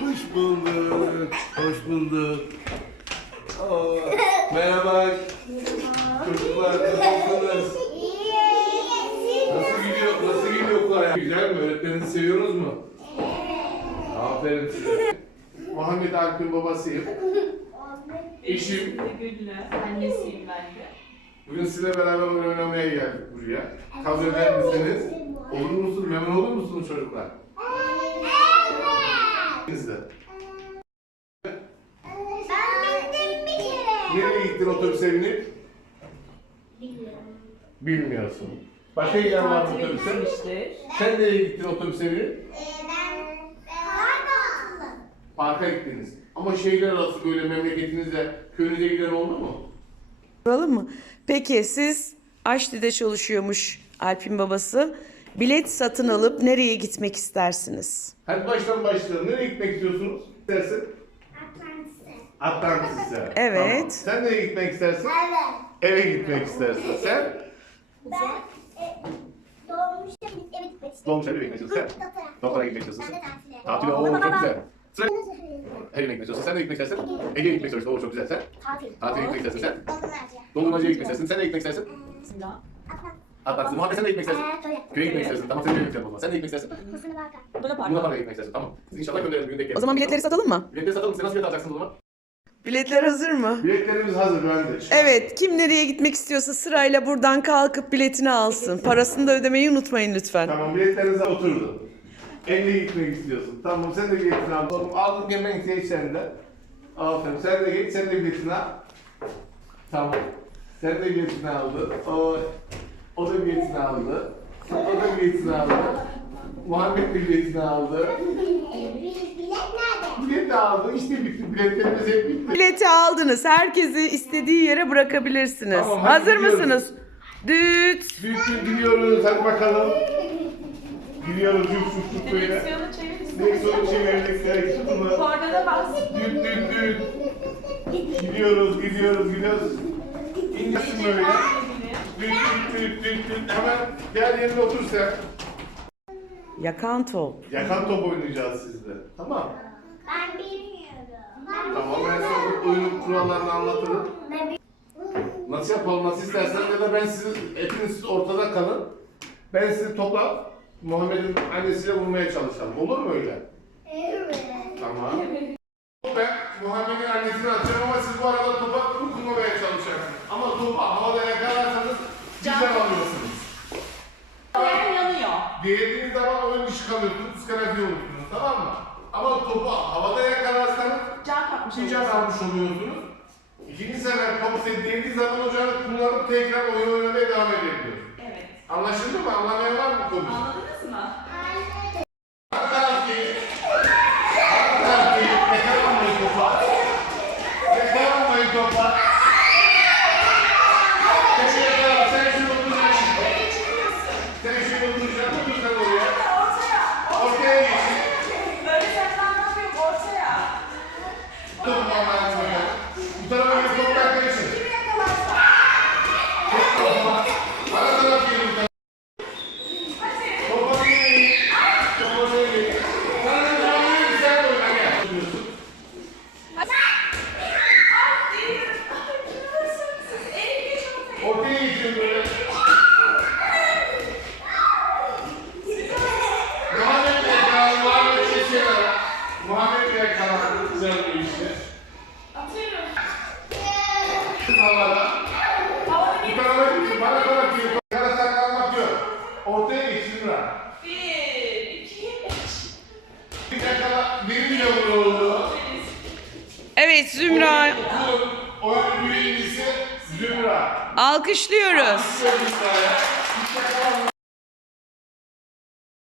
Hoş bulduk. Hoş bulduk. Oo. Merhaba. Merhaba. Çocuklar nasılsınız? İyi, iyi, iyi, iyi. Nasıl gidiyor? Nasıl gidiyor okula? Güzel mi? Öğretmenizi seviyorsunuz mu? Evet. Aferin size. Muhammed Akın babasıyım. Eşim. Annesiyim ben de. Bugün sizinle beraber oynamaya geldik buraya. Kabul eder misiniz? olur musunuz? Memnun olur musunuz çocuklar? hanginizde? Ben bindim bir kere. Nereye e gittin otobüse binip? Bilmiyorum. Bilmiyorsun. Başka bir yer var mı otobüse? Sen nereye e gittin otobüse binip? E Parka ben gittiniz. Ama şehirler arası böyle memleketinizde köyünüze giden oldu mu? Oralı mı? Peki siz Aşti'de çalışıyormuş Alp'in babası. Bilet satın alıp nereye gitmek istersiniz? Hadi baştan başlayalım. Nereye gitmek istiyorsunuz? İstersin. Atlantis'e. Evet. Tamam. Sen nereye gitmek istersin? Eve. Eve gitmek istersin. Sen? Ben e, doğmuşum. Eve gitmek istiyorsun. Doğmuşum. Eve gitmek istiyorsun. Sen? Doktora. Doktora gitmek istiyorsun. Ben de tatile. Tatile. Oo çok güzel. Sen? Eve gitmek istiyorsun. Sen de gitmek istersin? Ege'ye gitmek istiyorsun. Doğru çok güzel. Sen? Tatil. Tatile gitmek istersin. Sen? Dolunacı'ya. Dolunacı'ya gitmek istersin. Sen de gitmek istersin? Sinan. Atlantis. Ha e, şey, bak tamam, sen, sen de gitmek istersin. Köye gitmek istersin. Tamam sen de gitmek istersin. Sen de gitmek istersin. Bunu da parka. Bunu gitmek istersin. Tamam. Siz inşallah gönderelim. Gündek gelin. O zaman biletleri satalım mı? Biletleri satalım. Sen nasıl bilet alacaksın o zaman? Biletler, Biletler hazır mı? Biletlerimiz hazır ben Evet kim nereye gitmek istiyorsa sırayla buradan kalkıp biletini alsın. Biletini parasını da ödemeyi unutmayın lütfen. Tamam biletlerinize oturdu. Eline gitmek istiyorsun. Tamam sen de biletini al. Oğlum aldım gelmen ihtiyaç sen de sen, sen de git sen de biletini al. Tamam. Sen de biletini aldın. O aldı. da bir bilet aldı. Muhammed bir bilet aldı. Bilet aldı. İşte bitti. Biletlerimiz hep bitti. Bileti aldınız. Herkesi istediği yere bırakabilirsiniz. Tamam, hadi, Hazır gidiyoruz. mısınız? Düt. Büyük bir gidiyoruz. Hadi bakalım. Gidiyoruz. Düt, düt, düt. düt, düt suçluk böyle. Direksiyonu çevir. Direksiyonu çevirdik. Kordona bas. Düt düt düt. Gidiyoruz. Gidiyoruz. Gidiyoruz. İndirsin böyle. Tül, tül, tül, tül, tül. Hemen gel yerine otur sen. Yakan top. Yakan top oynayacağız sizle. Tamam. Ben bilmiyorum. Ben tamam bilmiyorum. ben size bu oyunun kurallarını anlatırım. Nasıl yapalım nasıl istersen ya da ben sizin hepiniz ortada kalın. Ben sizi topla Muhammed'in annesiyle bulmaya çalışalım. Olur mu öyle? Olur. değdiğiniz zaman oyun dışı kalıyorsunuz, psikolojiye olursunuz tamam mı? Ama topu havada yakalarsanız can kapmış bir can almış oluyorsunuz. İkinci sefer de topu sevdiğiniz zaman hocanı kullanıp tekrar oyun oynamaya devam edebiliyor. Evet. Anlaşıldı mı? Anlamaya var mı konu? Anladınız mı? Bye. Zümra. Bir, iki, üç. Bir dakika, bir milyon lira oldu. Evet, Zümra. O, o, o, Zümra. Alkışlıyoruz. Alkışlıyoruz.